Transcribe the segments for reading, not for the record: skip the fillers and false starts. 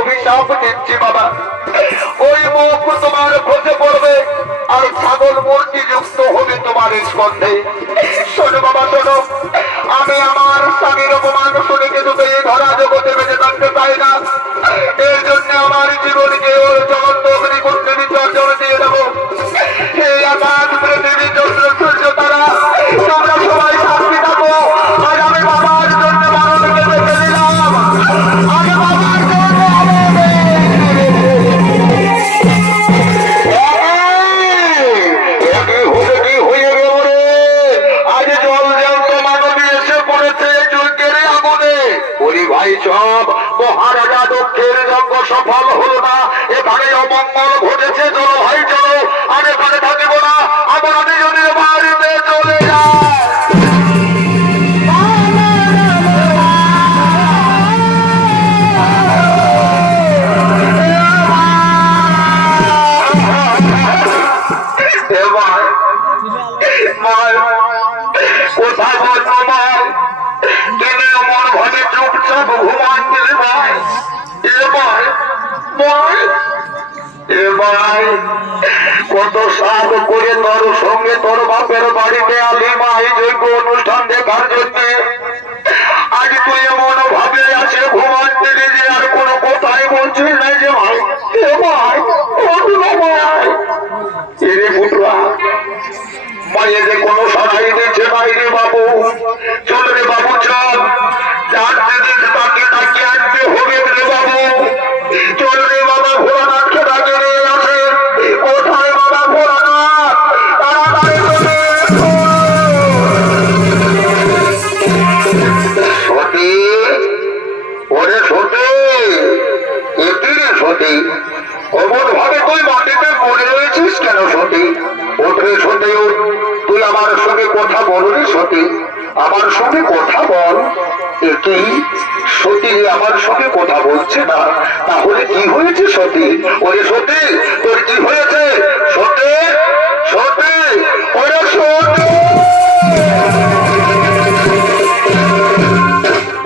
অভিশাপ দিচ্ছি বাবা, ওই মুখ তোমার খোঁজে পড়বে আর ছাগল মূর্তি যুক্ত হবে তোমার স্কন্ধে। শোনো বাবা শোনো, আমি আমার স্বামীর অপমান শুনে কিন্তু এই ধরা জগতে বেঁচে থাকতে চাই না। এর জন্য আমার জীবনকে ওর জগৎ অগ্নিকুণ্ডে বিসর্জন দিয়ে দেবো। এই আকাশ পৃথিবী চন্দ্র সূর্য তারা তোমরা সবাই শান্তি থাকো। আর আমি বাবার জন্য মানুষকে বেঁচে দিলাম, আমি বাবার জন্য সব মহারাজা দক্ষের যজ্ঞ সফল হলো না, এখানে অমঙ্গল ঘটেছে। চলো ভাই চলো, আর এখানে থাকিব না, আমরা দুজনের বাড়িতে চলে যাই। কোথায় বলবো ভাই, তুমি মন ভাবে চুপচাপ ঘুমান দিলে ভাই। এবার কত সাধ করে তোর সঙ্গে তোর বাপের বাড়িতে আলি মাই যোগ্য অনুষ্ঠান দেখার জন্য, আজ তুই এমন ভাবে আছে ঘুমান দিলি যে আর কোনো কথাই বলছিস না যে ভাই। ভাই এরে পুটরা মায়ে যে কোনো সারাই দিচ্ছে নাই রে বাবু। চল রে বাবু চল, যার জিনিস তাকে তাকে আনতে হবে রে বাবু। চল রে বাবা, ভোলানাথকে ডাকে রে আসে। কোথায় বাবা ভোলানাথ, তাড়াতাড়ি সতী, ওরে সতী, এটি রে সতী, অমন ভাবে তুই মাটিতে পড়ে রয়েছিস কেন সতী? ওঠে সতী, তুই আমার সঙ্গে কথা বলনি সতী, আমার সঙ্গে কথা বল। কি সতী আমার সঙ্গে কথা বলছে না? তাহলে কি হয়েছে সতী? ওরে সতী, তোর কি হয়েছে? সতী, সতী, ওরে সতী,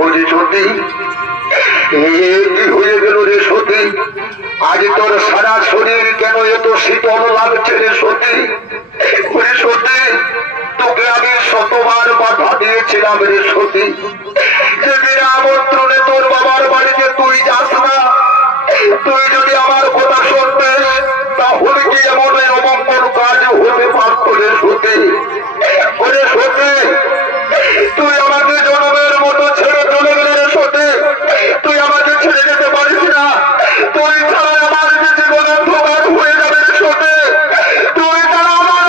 ওরে সতী, কি হয়ে গেল রে সতী? আজ তোর সারা শরীর কেন এত শীতল লাগছে রে সতী? ওরে সতী, তোকে আমি শতবার বাধা দিয়েছিলাম রে সতী, যে বিনা আমন্ত্রণে তোর বাবার বাড়িতে তুই যাস না। তুই যদি আমার কথা শুনতিস তাহলে কি এমন অমঙ্গল কাজ হতে পারত রে সতী? ওরে সতী, তুই আমাকে জনমের মতো ছেড়ে চলে গেলে রে সতী, তুই আমাকে ছেড়ে যেতে পারিস না। তুই ছাড়া আমার যে জীবন অন্ধকার হয়ে যাবে রে সতী, তুই ছাড়া আমার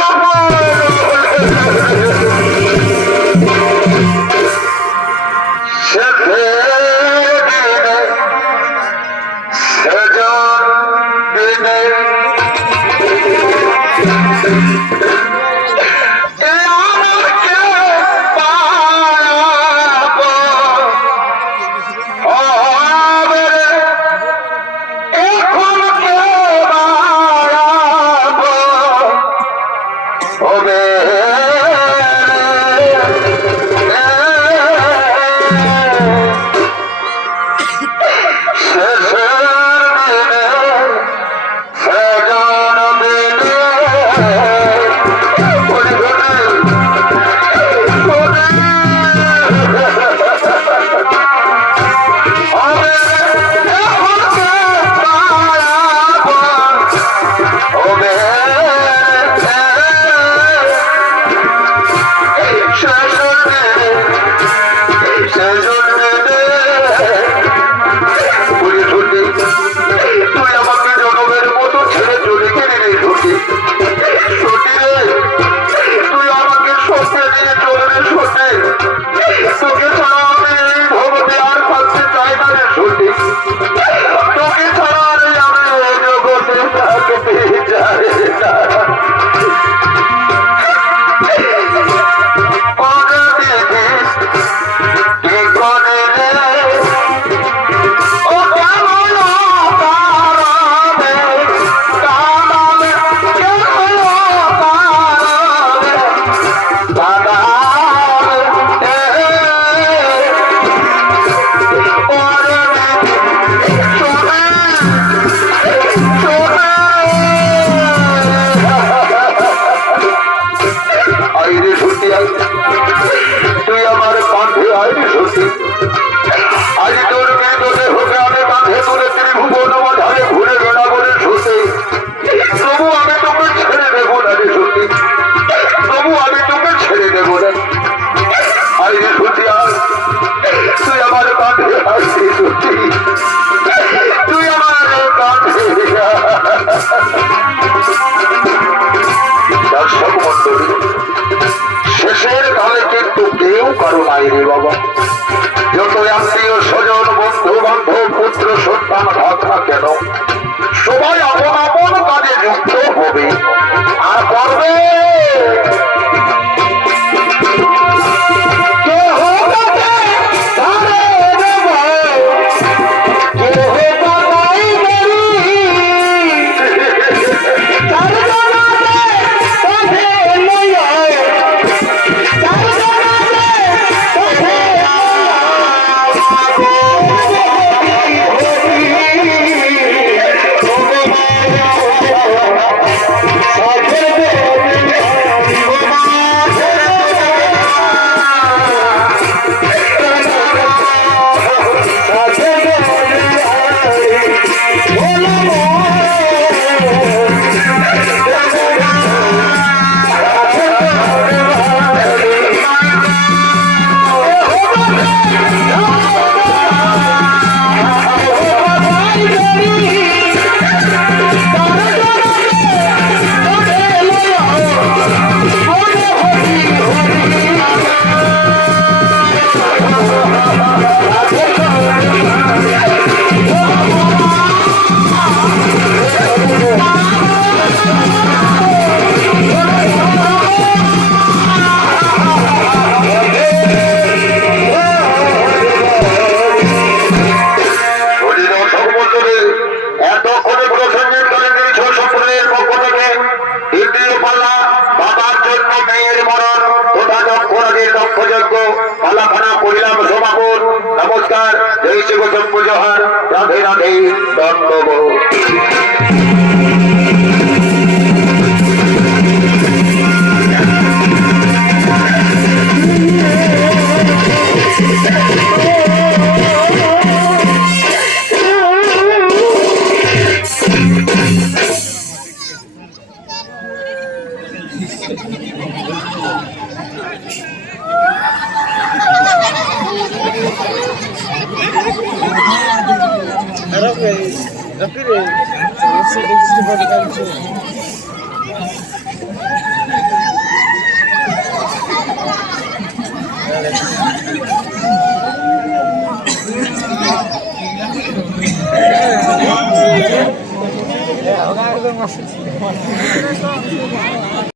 রাধে রাধে দণ্ডবোধ।